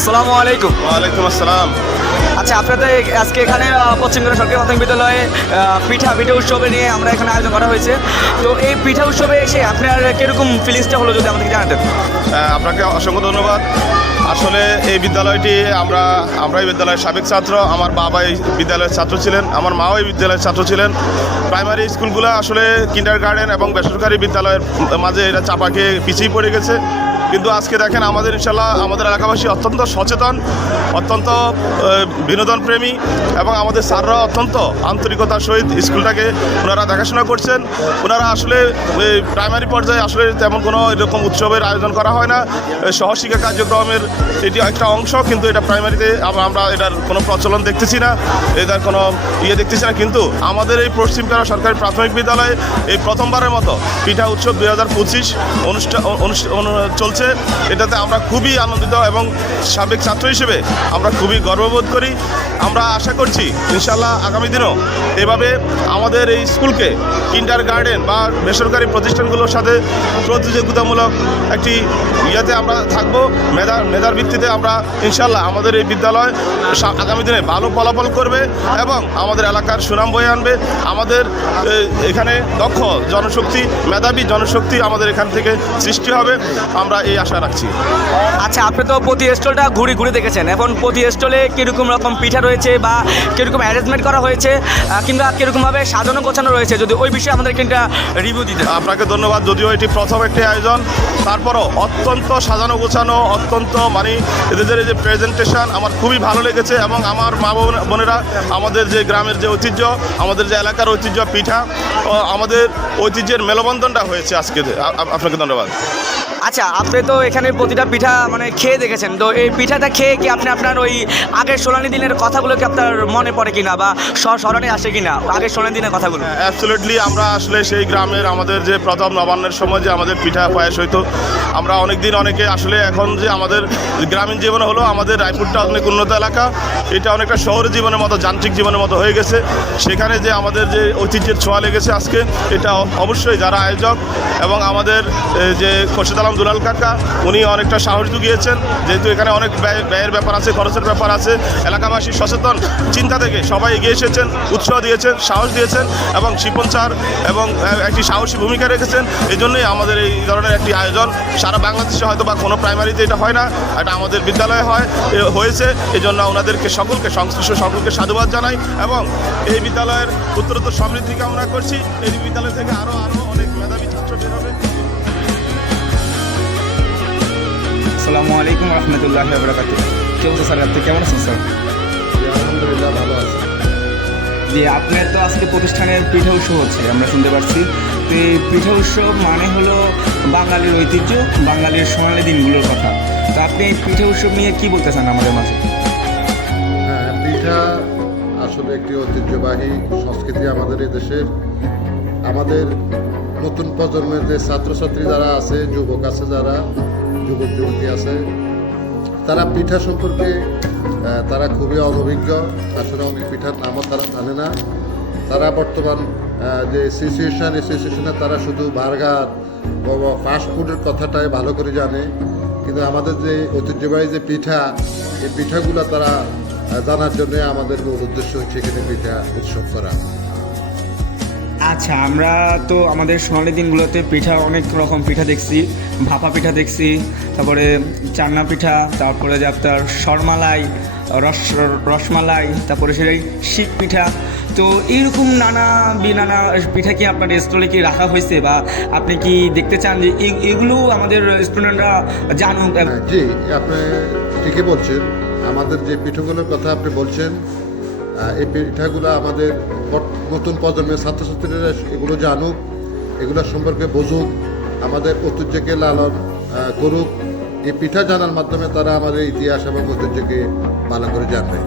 আসসালামু আলাইকুম। ওয়ালাইকুম আসসালাম। আচ্ছা, আপনাদের আজকে এখানে পশ্চিমবঙ্গ সরকারি প্রাথমিক বিদ্যালয়ে পিঠা উৎসবে নিয়ে আমরা এখানে আয়োজন করা হয়েছে। তো এই পিঠা উৎসবে এসে আপনার কিরকম ফিলিংসটা হলো যদি আমাদেরকে জানাতেন। আপনাকে অসংখ্য ধন্যবাদ। আসলে এই বিদ্যালয়টি আমরা এই বিদ্যালয়ের সাবেক ছাত্র। আমার বাবা এই বিদ্যালয়ের ছাত্র ছিলেন, আমার মাও এই বিদ্যালয়ের ছাত্র ছিলেন। প্রাইমারি স্কুলগুলো আসলে কিন্ডার গার্ডেন এবং বেসরকারি বিদ্যালয়ের মাঝে এটা চাপা খেয়ে পিছিয়ে পড়ে গেছে। কিন্তু আজকে দেখেন আমাদের ইনশাল্লাহ আমাদের এলাকাবাসী অত্যন্ত সচেতন, অত্যন্ত বিনোদন প্রেমী এবং আমাদের স্যাররা অত্যন্ত আন্তরিকতার সহিত স্কুলটাকে ওনারা দেখাশোনা করছেন। ওনারা আসলে প্রাইমারি পর্যায়ে আসলে তেমন কোনো এরকম উৎসবের আয়োজন করা হয় না। সহশিক্ষা কার্যক্রমের এটি একটা অংশ, কিন্তু এটা প্রাইমারিতে আমরা এটার কোনো প্রচলন দেখতেছি না, এটার কোনো দেখতেছি না। কিন্তু আমাদের এই পশ্চিমপাড়া সরকারি প্রাথমিক বিদ্যালয়ে এই প্রথমবারের মতো পিঠা উৎসব 2025 অনুষ্ঠান চলছে। এটাতে আমরা খুবই আনন্দিত এবং সাবেক ছাত্র হিসেবে আমরা খুবই গর্ববোধ করি। আমরা আশা করছি ইনশাল্লাহ আগামী দিনেও এভাবে আমাদের এই স্কুলকে কিন্ডার গার্ডেন বা বেসরকারি প্রতিষ্ঠানগুলোর সাথে প্রতিযোগিতামূলক একটি ইয়েতে আমরা থাকবো। মেধার ভিত্তিতে আমরা ইনশাল্লাহ আমাদের এই বিদ্যালয় আগামী দিনে ভালো ফলাফল করবে এবং আমাদের এলাকার সুনাম বয়ে আনবে। আমাদের এখানে দক্ষ জনশক্তি, মেধাবী জনশক্তি আমাদের এখান থেকে সৃষ্টি হবে, আমরা এই আশা রাখছি। আচ্ছা, আপনি তো প্রতি স্টলটা ঘুরে দেখেছেন। এখন প্রতি স্টলে কীরকম রকম পিঠা রয়েছে বা কীরকম অ্যারেঞ্জমেন্ট করা হয়েছে কিংবা কীরকমভাবে সাজানো গোছানো রয়েছে, যদি ওই বিষয়ে আমাদের কিন্তু রিভিউ দিতে। আপনাকে ধন্যবাদ। যদিও এটি প্রথম একটি আয়োজন, তারপরও অত্যন্ত সাজানো গোছানো, অত্যন্ত এদের এই যে প্রেজেন্টেশন আমার খুবই ভালো লেগেছে। এবং আমার মা বোনেরা আমাদের যে গ্রামের যে ঐতিহ্য, আমাদের যে এলাকার ঐতিহ্য পিঠা, আমাদের ঐতিহ্যের মেলবন্ধনটা হয়েছে আজকে। আপনাকে ধন্যবাদ। আচ্ছা, আপনি তো এখানে প্রতিটা পিঠা খেয়ে দেখেছেন। তো এই পিঠাটা খেয়ে কি আপনি আপনার ওই আগের সোনালী দিনের কথাগুলো কি আপনার মনে পড়ে কিনা বা স্মরণে আসে কিনা আগের সোনালী দিনের কথাগুলো? অ্যাবসলিউটলি। আমরা আসলে সেই গ্রামের আমাদের যে প্রথম নবান্নের সময় যে আমাদের পিঠা পায়েস হইতো, আমরা অনেকে আসলে এখন যে আমাদের গ্রামীণ জীবন হলো, আমাদের রায়পুরটা অনেক উন্নত এলাকা, এটা অনেকটা শহর জীবনের মতো, যান্ত্রিক জীবনের মতো হয়ে গেছে। সেখানে যে আমাদের যে ঐতিহ্যের ছোঁয়া লেগেছে আজকে, এটা অবশ্যই যারা আয়োজক এবং আমাদের যে খোরশেদ আলম দুলাল কাকা, উনি অনেকটা সাহস জুগিয়েছেন। যেহেতু এখানে অনেক ব্যয়ের ব্যাপার আছে, খরচের ব্যাপার আছে, এলাকাবাসী সচেতন চিন্তা থেকে সবাই এগিয়ে এসেছেন, উৎসাহ দিয়েছেন, সাহস দিয়েছেন এবং শিপন স্যার এবং একটি সাহসী ভূমিকা রেখেছেন। এই জন্যই আমাদের এই ধরনের একটি আয়োজন সারা বাংলাদেশে হয়তো বা কোনো প্রাইমারিতে এটা হয় না, এটা আমাদের বিদ্যালয়ে হয়েছে। এই জন্য ওনাদেরকে সংশ্লিষ্ট সকলকে সাধুবাদ জানাই এবং এই বিদ্যালয়ের উত্তরোত্তর সমৃদ্ধি কামনা করছি। এই বিদ্যালয় থেকে আরও অনেক মেধাবী ছাত্র বের হবে। আসসালামু আলাইকুম রহমতুল্লাহ বরকাতুহ। কি অবস্থা স্যার? আপনি কেমন আছেন স্যার? আলহামদুলিল্লাহ ভালো আছে। জি, আপনার তো আজকে প্রতিষ্ঠানের পিঠা উৎসব হচ্ছে, আমরা শুনতে পাচ্ছি। তো এই পিঠা উৎসব হলো বাঙালির ঐতিহ্য, বাঙালির সোনালী দিনগুলোর কথা। তো আপনি এই পিঠা উৎসব নিয়ে কি বলতে চান আমাদের মাঝে? হ্যাঁ, পিঠা আসলে একটি ঐতিহ্যবাহী সংস্কৃতি আমাদের এই দেশের। আমাদের নতুন প্রজন্মের যে ছাত্রছাত্রী যারা আছে, যুবক আছে, যারা যুবক যুবতী আছে, তারা পিঠা সম্পর্কে তারা খুবই অনভিজ্ঞ। আসলে অনেক পিঠার নামও তারা জানে না। তারা বর্তমান যে সিচুয়েশান, এই সিচুয়েশানে তারা শুধু বার্গার বা ফাস্ট ফুডের কথাটাই ভালো করে জানে, কিন্তু আমাদের যে ঐতিহ্যবাহী যে পিঠা, এই পিঠাগুলো তারা জানার জন্য আমাদের মূল উদ্দেশ্য হচ্ছে এখানে পিঠা উৎসব করা। আচ্ছা, আমরা তো আমাদের সোনালী দিনগুলোতে পিঠা অনেক রকম পিঠা দেখছি, ভাপা পিঠা দেখছি, তারপরে চান্না পিঠা, তারপরে যে আপনার সরমালাই, রসমালাই, তারপরে সেটাই শীত পিঠা। তো এইরকম নানা পিঠা কি আপনার স্টলে কি রাখা হয়েছে বা আপনি কি দেখতে চান যে এগুলো আমাদের স্টুডেন্টরা জানুক? জি, আপনি ঠিকই বলছেন। আমাদের যে পিঠাগুলোর কথা আপনি বলছেন, এই পিঠাগুলো আমাদের নতুন প্রজন্মের ছাত্রছাত্রীরা এগুলো জানুক, এগুলো সম্পর্কে বুঝুক, আমাদের ঐতিহ্যকে লালন করুক। এই পিঠা জানার মাধ্যমে তারা আমাদের ইতিহাস এবং ঐতিহ্যকে ভালো করে জানবে।